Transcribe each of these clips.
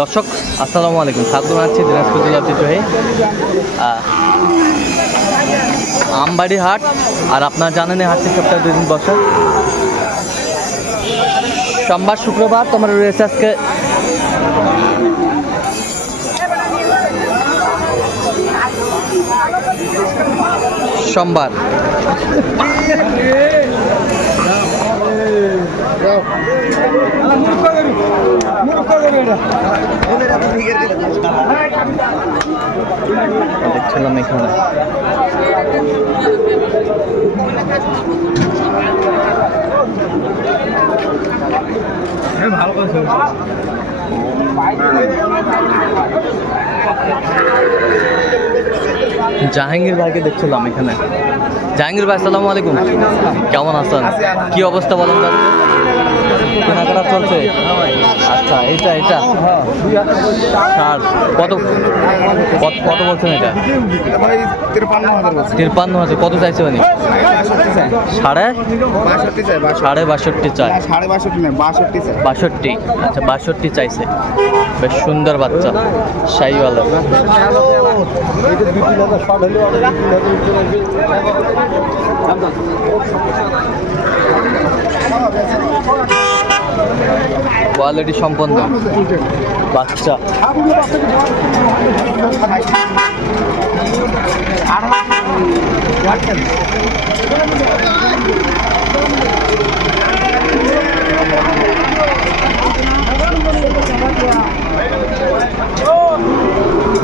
দর্শক, আসসালামু আলাইকুম। স্বাগত জানাচ্ছি দিনাজপুর জেলা ঐতিহ্যবাহী আমবাড়ি হাট। আর আপনারা জানেন এই হাটটি সপ্তাহে দুই দিন বসে। সোমবার, শুক্রবার তোমার রয়েছে আজকে সোমবার। দেখছিলাম এখানে। জাহাঙ্গীর ভাইকে দেখছিলাম এখানে। জাহাঙ্গীর ভাই, আসসালামু আলাইকুম। কেমন আছেন? কি অবস্থা বলেন কেনাকাটা চলছে? আচ্ছা এটা এটা। সার, কত কত বলছেন এটা? তিরপান্ন হাজার, কত চাইছে উনি? সাড়ে? সাড়ে বাষট্টি চাই। সাড়ে বাষট্টি বাষট্টি বাষট্টি আচ্ছা বাষট্টি চাইছে। বেশ সুন্দর বাচ্চা শাহিওয়ালা কোয়ালিটি সম্পন্ন। বাচ্চা।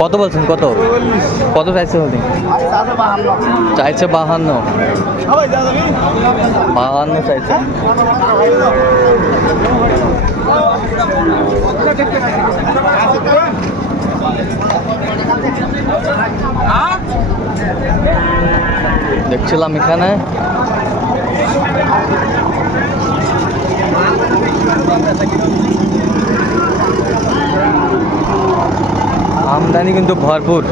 কত বলছেন? কত? কত চাইছে উনি চাইছে বাহান্ন। বাহান্ন চাইছে দেখছিলাম এখানে আমদানি কিন্তু ভরপুর।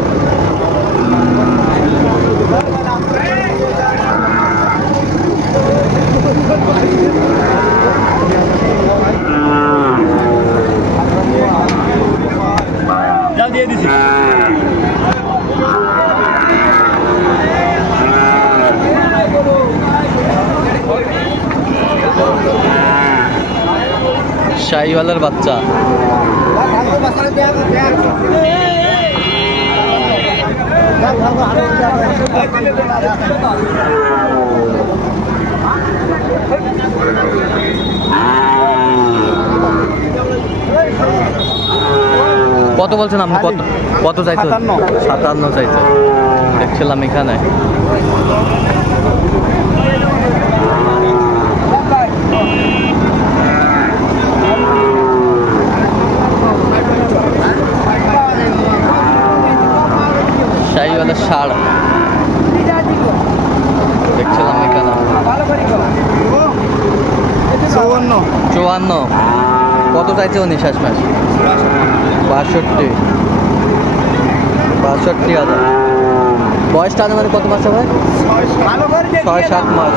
শাহিওয়ালার বাচ্চা। কত বলছেন আপনি? কত কত চাইছেন? সাতান্ন। চাইছেন। চাইছে দেখছিলাম এখানে শাহিওয়ালা ষাড় দেখছিলাম এখানে চৌয়ান্ন চুয়ান্ন কত চাইছে উনি শেষ মাস বাষট্টি। বাষট্টি হাজার। বয়সটা আনুমানিক কত মাস হবে ছয় সাত মাস।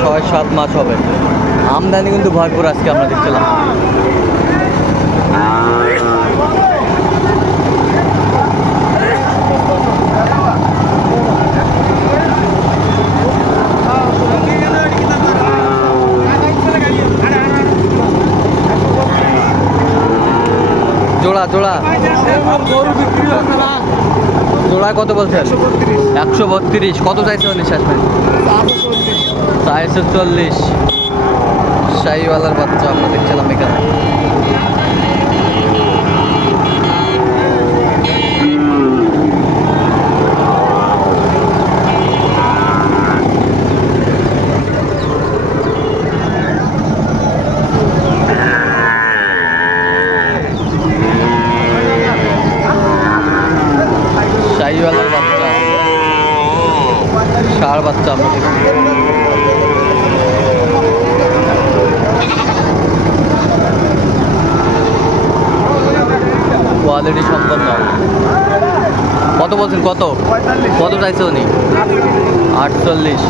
ছয় সাত মাস হবে। আমদানি কিন্তু ভরপুর আজকে আমরা দেখছিলাম। জোড়া জোড়া। জোড়া কত বলছেন? একশো বত্রিশ। কত চাইছে উনি শেষমেশ? চারশো চল্লিশ। শাহিওয়ালার বাচ্চা, আমরা দেখছিলাম এখানে শাহিওয়ালার বাচ্চা ষাড় বাচ্চা আমরা দেখছি কোয়ালিটি সম্পন্ন কত বলছেন? কত? কত চাইছে উনি? আটচল্লিশ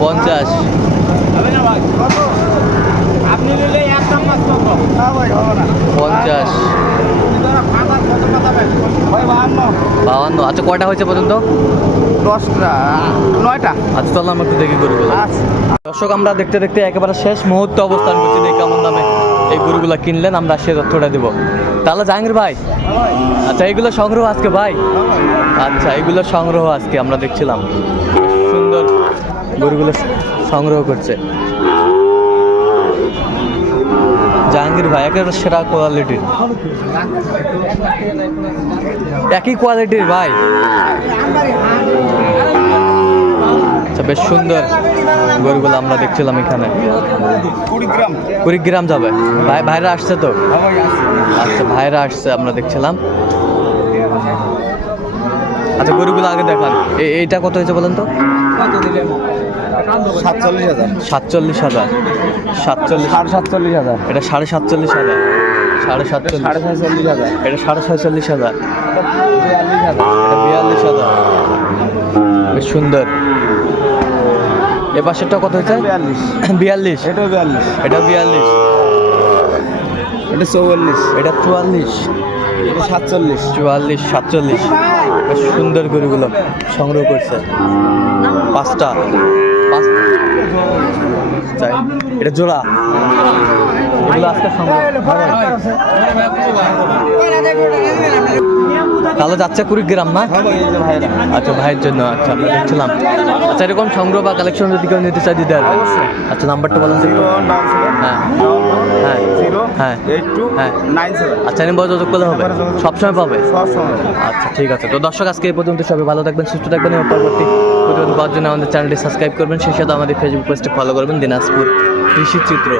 পঞ্চাশ আপনি নিলে এক দাম মাত্র না ভাই হবে না পঞ্চাশ ভাই বাহান্ন আচ্ছা কয়টা হয়েছে পর্যন্ত? দশটা নয়টা। আচ্ছা চলো আমরা একটু দেখি গরুগুলো। আচ্ছা। দর্শক আমরা দেখতে দেখতে একেবারে শেষ মুহূর্তে অবস্থান করছি। দেখি কেমন দামে এই গরুগুলো কিনলেন আমরা সে তথ্যটা দিব। তাহলে জাহাঙ্গীর ভাই আচ্ছা এগুলো সংগ্রহ আজকে ভাই? আচ্ছা এগুলো সংগ্রহ আজকে আমরা দেখছিলাম। সুন্দর গরুগুলো সংগ্রহ করছে। জাহাঙ্গীর ভাই একেবারে সেরা কোয়ালিটির একই কোয়ালিটির ভাই। আচ্ছা বেশ সুন্দর গরুগুলো আমরা দেখছিলাম এখানে। কুড়ি গ্রাম কুড়িগ্রাম যাবে। ভাই ভাইরা আসছে তো? আচ্ছা ভাইরা আসছে আমরা দেখছিলাম। আচ্ছা গরুগুলো আগে দেখান। এইটা কত হয়েছে বলেন তো? সাতচল্লিশ হাজার। সাতচল্লিশ হাজার। সাতচল্লিশ সাড়ে সাতচল্লিশ হাজার। এটা সাড়ে সাতচল্লিশ হাজার। সাড়ে সাতচল্লিশ সাড়ে হাজার। এটা সাড়ে হাজার। বিয়াল্লিশ হাজার। এটা বেশ সুন্দর। এ পাশেরটা কত হয়েছে? বিয়াল্লিশ। বিয়াল্লিশ। এটাও বিয়াল্লিশ। এটা বিয়াল্লিশ। এটা চৌয়াল্লিশ। এটা চুয়াল্লিশ। এটা সাতচল্লিশ। চুয়াল্লিশ সাতচল্লিশ। বেশ সুন্দর গরুগুলো সংগ্রহ করছে। পাঁচটা। পাঁচ চাই এটা জোড়া এগুলো আজকে তাহলে যাচ্ছে কুড়িগ্রাম না? হ্যাঁ আচ্ছা ভাইয়ের জন্য আচ্ছা আমরা দেখছিলাম। আচ্ছা এরকম সংগ্রহ বা কালেকশন যদি কেউ নিতে চাই দিতে পারবেন আচ্ছা নাম্বারটা বলেন হ্যাঁ। হ্যাঁ। হ্যাঁ। হ্যাঁ। আচ্ছা এনে যোগাযোগ করলে হবে? সবসময় পাবে? আচ্ছা ঠিক আছে। তো দর্শক আজকে এই পর্যন্ত সবাই ভালো থাকবেন সুস্থ থাকবেন এবং পরবর্তী প্রতিবেদন পাওয়ার জন্য আমাদের চ্যানেলটি সাবস্ক্রাইব করবেন। সেই সাথে আমাদের ফেসবুক পেজটি ফলো করবেন দিনাজপুর কৃষি চিত্র।